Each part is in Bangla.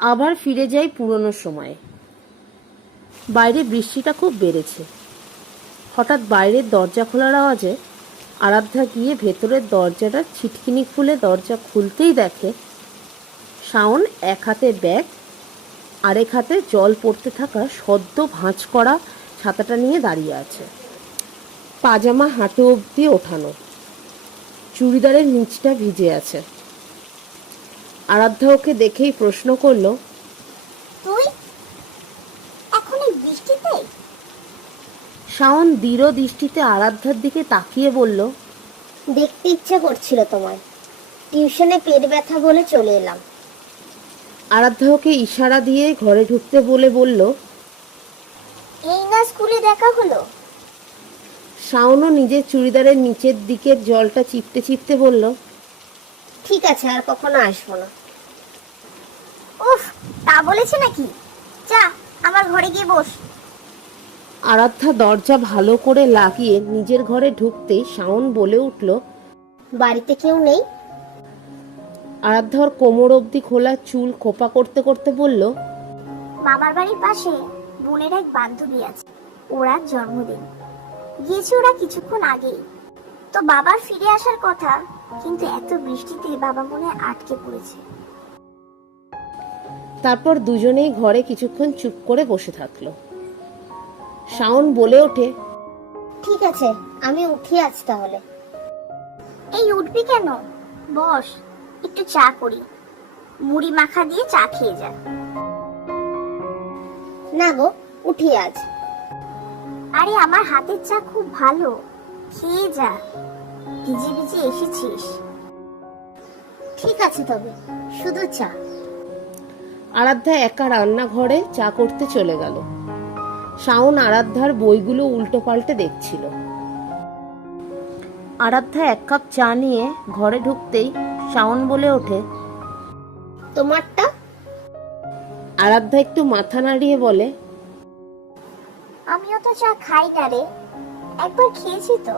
আবার ফিরে যাই পুরনো সময়ে। বাইরে বৃষ্টিটা খুব বেড়েছে। হঠাৎ বাইরের দরজা খোলার আওয়াজে আরাধ্যা গিয়ে ভেতরের দরজাটা ছিটকিনি খুলে দরজা খুলতেই দেখে শাওন এক হাতে ব্যাগ, আরেক হাতে জল পড়তে থাকা সদ্য ভাঁজ করা ছাতাটা নিয়ে দাঁড়িয়ে আছে। পাজামা হাঁটু অবধি ওঠানো, চুড়িদারের নিচটা ভিজে আছে। আরাধ্যা ওকে দেখেই প্রশ্ন করলো, তুই এখন এই বৃষ্টিতে? শাওন দৃঢ় দৃষ্টিতে আরাধ্যার দিকে তাকিয়ে বলল, দেখতে ইচ্ছে করছিল তোমার, টিউশনে পেট ব্যথা বলে চলে এলাম। আরাধ্যা ওকে ইশারা দিয়ে ঘরে ঢুকতে বলে বলল, এই না স্কুলে দেখা হলো? শাওনও নিজের চুড়িদারের নিচের দিকের জলটা চিপতে চিপতে বলল, ঠিক আছে, আর কখনো আসবো না। উফ, তা বলেছে নাকি? যা আমার ঘরে গিয়ে বস। আরাধ্যা দরজা ভালো করে লাগিয়ে নিজের ঘরে ঢুকতেই শাওন বলে উঠল, বাড়িতে কেউ নেই? আরাধ্যার কোমর অবধি খোলা চুল খোপা করতে করতে বলল, মামার বাড়ির পাশে বোনের এক বান্ধবী আছে, ওরা জন্মদিন গিয়েছে ওরা কিছুক্ষণ আগেই। তো বাবার ফিরে আসার কথা, কিন্তু এত বৃষ্টিতে বাবা মনে আটকে পড়েছে। তারপর দুজনেই ঘরে কিছুক্ষণ চুপ করে বসে থাকলো। শাওন বলে ওঠে, ঠিক আছে, আমি উঠি আজ তাহলে। এই উঠবি কেন? বস, একটু চা করি, মুড়ি মাখা দিয়ে চা খেয়ে যা। না গো, উঠি আজ। আরে আমার হাতের চা খুব ভালো, খেয়ে যা, ভিজে ভিজে এসেছিস। ঠিক আছে তবে, শুধু চা। আরাধ্যা একা রান্নাঘরে চা করতে চলে গেল। শাওন আরাধ্যার বইগুলো উল্টো পাল্টে দেখছিল। আরাধ্যা এক কাপ চা নিয়ে ঘরে ঢুকতেই শাওন বলে ওঠে, তোমারটা? আরাধ্যা একটু মাথা নাড়িয়ে বলে, আমিও তো চা খাই না রে, একবার খেয়েছি তো।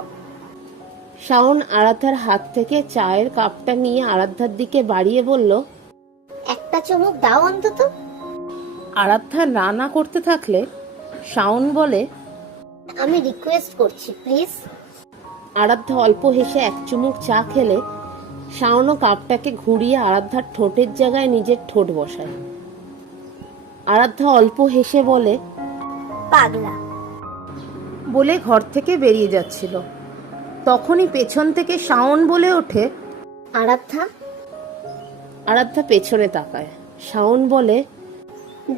শাওন আরাধ্যার হাত থেকে চায়ের কাপটা নিয়ে আরাধ্যার দিকে বাড়িয়ে বলল, একটা চুমুক দাও অন্তত। আরাধ্যা রান্না করতে থাকলে শাওন বলে, আমি রিকোয়েস্ট করছি প্লিজ। আরাধ্যা অল্প হেসে এক চুমুক চা খেলে শাওনও কাপটাকে ঘুরিয়ে আরাধ্যার ঠোঁটের জায়গায় নিজের ঠোঁট বসায়। আরাধ্যা অল্প হেসে বলে, পাগলা, বলে ঘর থেকে বেরিয়ে যাচ্ছিল। তখনই পেছন থেকে শাওন বলে ওঠে, আরাধ্যা। আরাধ্যা পেছনে তাকায়। শাওন বলে,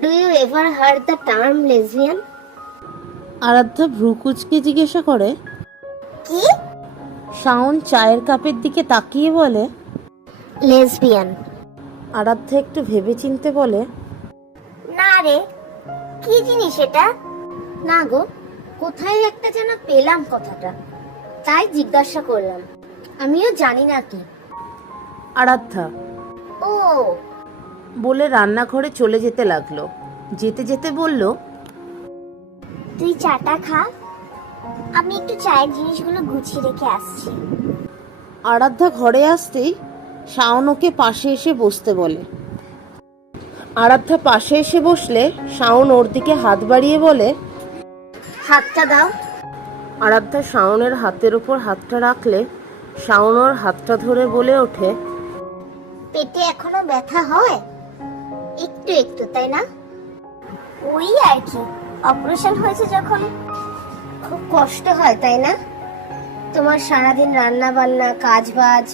do you ever heard the term lesbian? Aradhya ভ্রুকুচকে জিজ্ঞাসা করে। কি? শাওন চায়ের কাপের দিকে তাকিয়ে বলে, লেসবিয়ান। আরাধ্যা একটু ভেবেচিন্তে বলে, না রে, কি জিনিস এটা? না গো, কোথায় একটা যেন পেলাম কথাটা, তাই জিজ্ঞাসা করলাম। আমিও জানি না কি। আরাধ্যা ও, বলে রান্নাঘরে চলে যেতে লাগলো। যেতে যেতে বলল, তুই চাটা খা, আমি একটু চায়ের জিনিসগুলো গুছিয়ে রেখে আসছি। আরাধ্যা ঘরে আসতেই শাওন ওকে পাশে এসে বসতে বলে। আরাধ্যা পাশে এসে বসলে শাওন ওর দিকে হাত বাড়িয়ে বলে, হাতটা দাও। আরাধ্যা শাওনের হাতের উপর হাতটা রাখলে শাওন ওর হাতটা ধরে বলে ওঠে, পেটে এখনো ব্যথা হয়? একটু একটু, তাই না? ওই আর কি, অপারেশন হয়েছে যখন খুব কষ্ট হয়, তাই না? তোমার সারাদিন রান্না বান্না কাজ বাজ।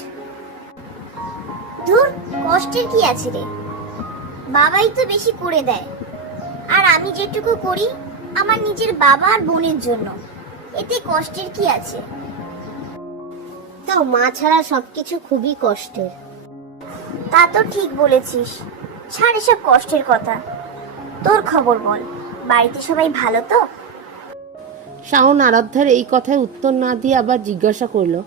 ধুর, কষ্টের কি আছে রে, বাবাই তো বেশি করে দেয়। আর আমি যেটুকু করি আমার নিজের বাবা আর বোনের জন্য, এতে কষ্টের কি আছে? তাও মা ছাড়া সবকিছু খুবই কষ্টের। তা তো ঠিক বলেছিস, ছাড় এসব কষ্টের কথা। তোর খবর বল, বাড়িতে সবাই ভালো তো? শাওন আরাধ্যার এই কথায় উত্তর না দিয়ে আবার জিজ্ঞাসা করলো,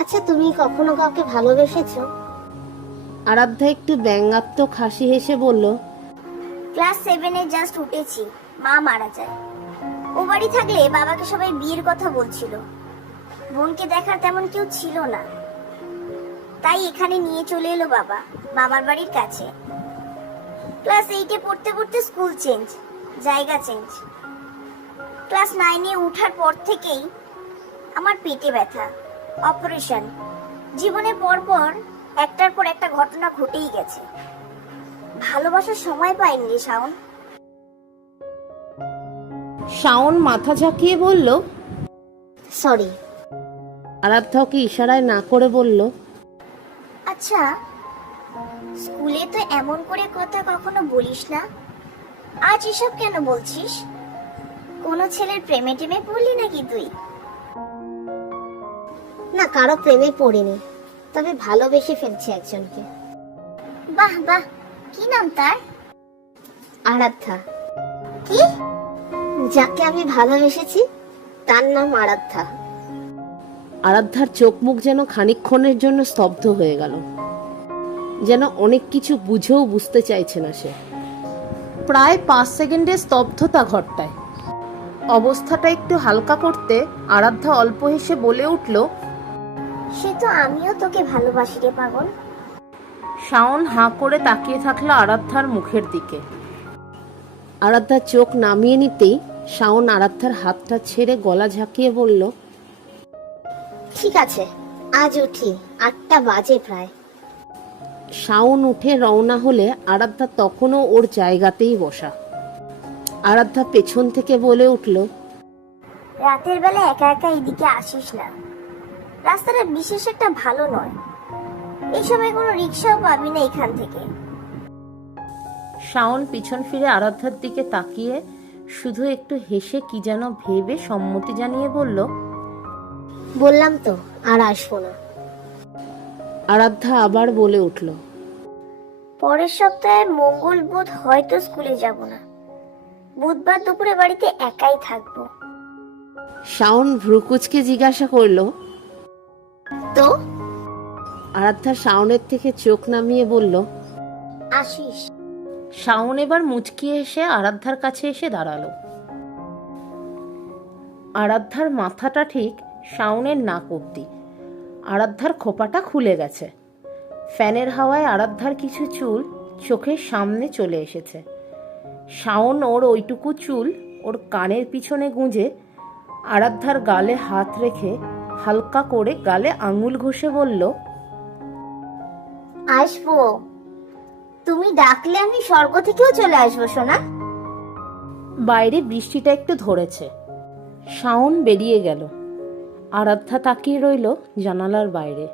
আচ্ছা, তুমি কখনো কাউকে ভালোবেসেছো? আরাধ্যা একটু ব্যঙ্গাত্মক হাসি হেসে বলল, ক্লাস 7-এ জাস্ট উঠেছি, মা মারা যায়। ও বাড়ি থাকলে বাবাকে সবাই বিয়ের কথা বলছিল, বোনকে দেখার তেমন কেউ ছিল না, তাই এখানে নিয়ে চলে এলো বাবা, মামার বাড়ির কাছে। ক্লাস 8-এ পড়তে পড়তে স্কুল চেঞ্জ, জায়গা চেঞ্জ। ক্লাস 9-এ ওঠার পর থেকেই আমার পেটে ব্যথা, অপারেশন। জীবনে পর পর একটার পর একটা ঘটনা ঘটেই গেছে। ভালোবাসার সময় পাইনি রে শাওন। শাওন মাথা ঝাঁকিয়ে বলল, সরি। আরাধ্যা ওকে ইশারায় না করে বলল, আচ্ছা, স্কুলে তো এমন করে কথা কখনো বলিস না, আজ এসব কেন বলছিস? কোনো ছেলের প্রেমে টেমে পড়লি নাকি তুই? না, কারো প্রেমে পড়িনি, তবে ভালোবেসে ফেলছি একজনকে। বাহ বাহ, কি নাম তার? আরাধ্যা। কি? যাকে আমি ভালোবেসেছি তার নাম আরাধ্যা। আরাধ্যার চোখ মুখ যেন খানিকক্ষণের জন্য স্তব্ধ হয়ে গেল, যেন অনেক কিছু বুঝেও বুঝতে চাইছে না সে। প্রায় 5 সেকেন্ডের স্তব্ধতা ঘরটায়। অবস্থাটা একটু হালকা করতে আরাধ্যা অল্প হেসে বলে উঠল, সে তো আমিও তোকে ভালোবাসি রে পাগল। শাওন হাঁ করে তাকিয়ে থাকলো আরাধ্যার মুখের দিকে। আরাধ্যার চোখ নামিয়ে নিতেই শাওন আরাধ্যার হাতটা ছেড়ে গলা ঝাঁকিয়ে বলল, ঠিক আছে, আজ উঠি, 8টা বাজে প্রায়। শাওন উঠে রওনা হলে আরাধ্যা তখনও ওর জায়গাতেই বসা। আরাধ্যা পেছন থেকে বলে উঠল, রাতের বেলা একা একা এদিকে আসিস না, রাস্তাটা বিশেষ একটা ভালো নয়, এই সময় কোনো রিক্সাও পাবি না এখান থেকে। শাওন পিছন ফিরে আরাধ্যার দিকে তাকিয়ে শুধু একটু হেসে কি যেন ভেবে সম্মতি জানিয়ে বলল, বললাম তো আর আসবো না। আরাধ্যা আবার বলে উঠল, পরের সপ্তাহে মঙ্গল বুধ হয়তো স্কুলে যাব না, বুধবার দুপুরে বাড়িতে একাই থাকবো। শাওন ভ্রুকুচকে জিজ্ঞাসা করলো, তো আরাধ্যা শাওনের থেকে চোখ নামিয়ে বলল, আসিস? শাওন এবার মুচকিয়ে এসে আরাধ্যার কাছে এসে দাঁড়ালো। আরাধ্যার মাথাটা ঠিক শাওনের নাক অব্দি। আরাধ্যার খোপাটা খুলে গেছে। ফ্যানের হাওয়ায় আরাধ্যার কিছু চুল চোখের সামনে চলে এসেছে। শাওন ওর ওইটুকু চুল ওর কানের পিছনে গুঁজে আরাধ্যার গালে হাত রেখে হালকা করে গালে আঙুল ঘষে বলল, আসবো, তুমি ডাকলে আমি স্বর্গ থেকেও চলে আসবো সোনা। বাইরে বৃষ্টিটা একটু ধরেছে। শাওন বেরিয়ে গেল। আরাধ্যা তাকিয়ে রইল জানালার বাইরে।